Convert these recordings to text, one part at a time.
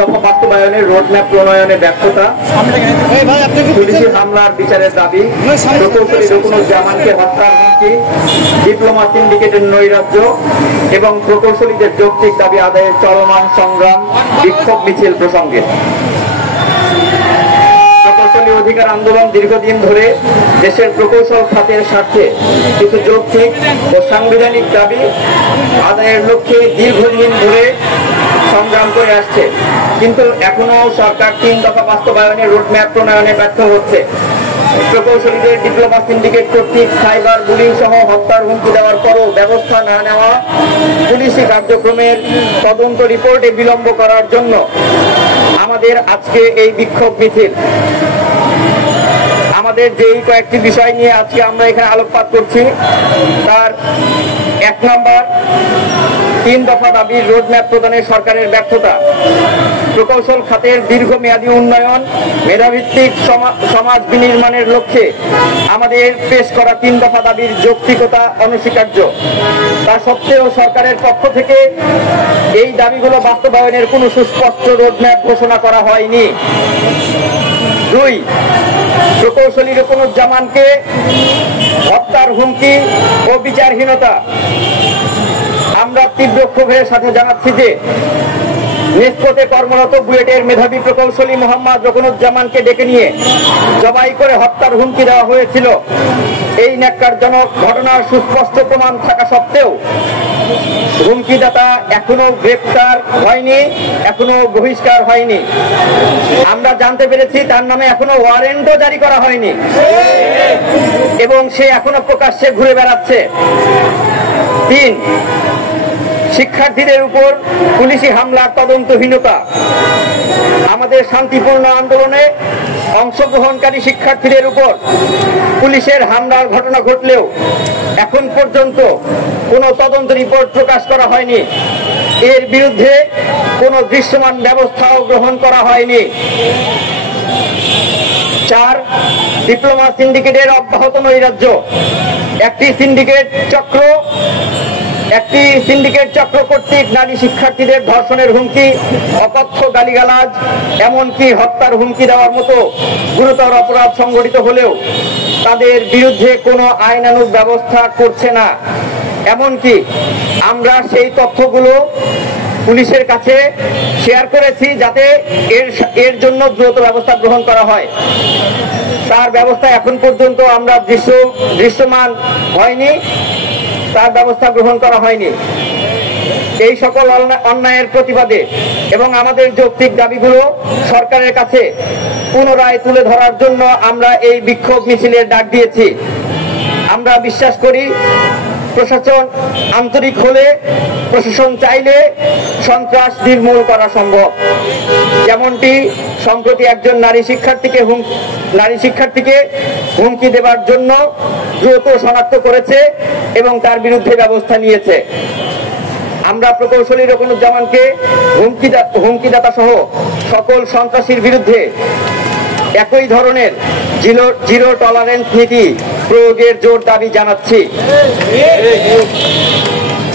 দফা বাস্তবায়নের রোডম্যাপ প্রণয়নে ব্যর্থতা, পুলিশি হামলার বিচারের দাবি, প্রকৌশলী রুকনুজ্জামানকে হত্যার হুমকি, ডিপ্লোমা সিন্ডিকেটের নৈরাজ্য এবং প্রকৌশলীদের যৌক্তিক দাবি আদায়ের চলমান সংগ্রাম বিক্ষোভ মিছিল প্রসঙ্গে প্রকৌশলী অধিকার আন্দোলন দীর্ঘদিন ধরে দেশের প্রকৌশল খাতের স্বার্থে কিছু যৌক্তিক ও সাংবিধানিক দাবি আদায়ের লক্ষ্যে দীর্ঘদিন ধরে সংগ্রাম করে আসছে, কিন্তু এখনো সরকার 3 দফা বাস্তবায়নের রোডম্যাপ প্রণয়নে ব্যর্থ হচ্ছে। প্রকৌশলীদের ডিপ্লোমা সিন্ডিকেট কর্তৃক সাইবার বুলিং সহ হত্যার হুমকি দেওয়ার পরও ব্যবস্থা না নেওয়া, পুলিশি কার্যক্রমের তদন্ত রিপোর্টে বিলম্ব করার জন্য আমাদের আজকে এই বিক্ষোভ মিছিল। আমাদের যেই কয়েকটি বিষয় নিয়ে আজকে আমরা এখানে আলোকপাত করছি তার 1 নম্বর, 3 দফা দাবির রোডম্যাপ প্রদানে সরকারের ব্যর্থতা, প্রকৌশল খাতের দীর্ঘমেয়াদী উন্নয়ন, মেধাভিত্তিক সমাজ বিনির্মাণের লক্ষ্যে আমাদের পেশ করা 3 দফা দাবির যৌক্তিকতা অনস্বীকার্য। তা সত্ত্বেও সরকারের পক্ষ থেকে এই দাবিগুলো বাস্তবায়নের কোনো সুস্পষ্ট রোডম্যাপ ঘোষণা করা হয়নি। 2, প্রকৌশলী রুকনুজ্জামানকে হত্যার হুমকি ও বিচারহীনতা। আমরা তীব্র ক্ষোভের সাথে জানাচ্ছি যে নিষ্পতে কর্মরত বুয়েটের মেধাবী প্রকৌশলী মোহাম্মদ রুকনুজ্জামানকে ডেকে নিয়ে জবাই করে হত্যার হুমকি দেওয়া হয়েছিল। এই ন্যাক্কারজনক ঘটনার সুস্পষ্ট প্রমাণ থাকা সত্ত্বেও হুমকিদাতা এখনো গ্রেপ্তার হয়নি, এখনো বহিষ্কার হয়নি। আমরা জানতে পেরেছি তার নামে এখনো ওয়ারেন্টও জারি করা হয়নি এবং সে এখনো প্রকাশ্যে ঘুরে বেড়াচ্ছে। 3, শিক্ষার্থীদের উপর পুলিশি হামলার তদন্তহীনতা। আমাদের শান্তিপূর্ণ আন্দোলনে অংশগ্রহণকারী শিক্ষার্থীদের উপর পুলিশের হামলার ঘটনা ঘটলেও এখন পর্যন্ত কোনো তদন্ত রিপোর্ট প্রকাশ করা হয়নি, এর বিরুদ্ধে কোনো দৃশ্যমান ব্যবস্থাও গ্রহণ করা হয়নি। 4, ডিপ্লোমা সিন্ডিকেটের অব্যাহত নৈরাজ্য। একটি সিন্ডিকেট চক্র কর্তৃক নারী শিক্ষার্থীদের ধর্ষণের হুমকি, অকথ্য গালিগালাজ, এমনকি হত্যার হুমকি দেওয়ার মতো গুরুতর অপরাধ সংঘটিত হলেও তাদের বিরুদ্ধে কোনো আইনানুগ ব্যবস্থা করছে না। এমনকি আমরা সেই তথ্যগুলো পুলিশের কাছে শেয়ার করেছি যাতে এর জন্য দ্রুত ব্যবস্থা গ্রহণ করা হয়। তার ব্যবস্থা এখন পর্যন্ত আমরা দৃশ্যমান হয়নি, তার ব্যবস্থা গ্রহণ করা হয়নি। এই সকল অন্যায়ের প্রতিবাদে এবং আমাদের যৌক্তিক দাবিগুলো সরকারের কাছে পুনরায় তুলে ধরার জন্য আমরা এই বিক্ষোভ মিছিলের ডাক দিয়েছি। আমরা বিশ্বাস করি প্রশাসন আন্তরিক হলে, প্রশাসন চাইলে সন্ত্রাস নির্মূল করা সম্ভব। যেমনটি সম্প্রতি একজন নারী শিক্ষার্থীকে হুমকি দেওয়ার জন্য দ্রুত শনাক্ত করেছে এবং তার বিরুদ্ধে ব্যবস্থা নিয়েছে। আমরা প্রকৌশলী রুকনুজ্জামানকে হুমকিদাতা সহ সকল সন্ত্রাসীর বিরুদ্ধে একই ধরনের জিরো টলারেন্স নীতি প্রয়োগের জোর দাবি জানাচ্ছি।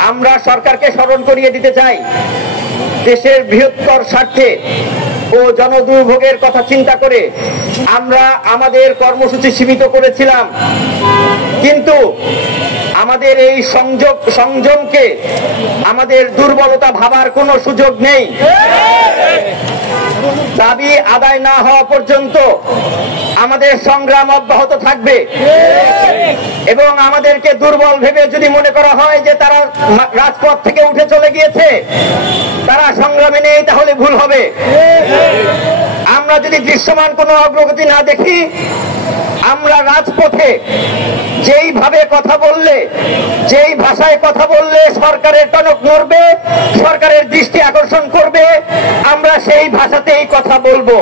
আমরা সরকারকে স্মরণ করিয়ে দিতে চাই, দেশের বৃহত্তর স্বার্থে ও জনদুর্ভোগের কথা চিন্তা করে আমরা আমাদের কর্মসূচি সীমিত করেছিলাম, কিন্তু আমাদের এই সংযমকে আমাদের দুর্বলতা ভাবার কোনো সুযোগ নেই। দাবি আদায় না হওয়া পর্যন্ত আমাদের সংগ্রাম অব্যাহত থাকবে এবং আমাদেরকে দুর্বল ভেবে যদি মনে করা হয় যে তারা রাজপথ থেকে উঠে চলে গিয়েছে, তারা সংগ্রামে নেই, তাহলে ভুল হবে। আমরা যদি দৃশ্যমান কোনো অগ্রগতি না দেখি, আমরা রাজপথে যেইভাবে কথা বললে, যেই ভাষায় কথা বললে সরকারের টনক নড়বে, সরকারের দৃষ্টি আকর্ষণ করবে, আমরা সেই ভাষাতেই কথা বলবো।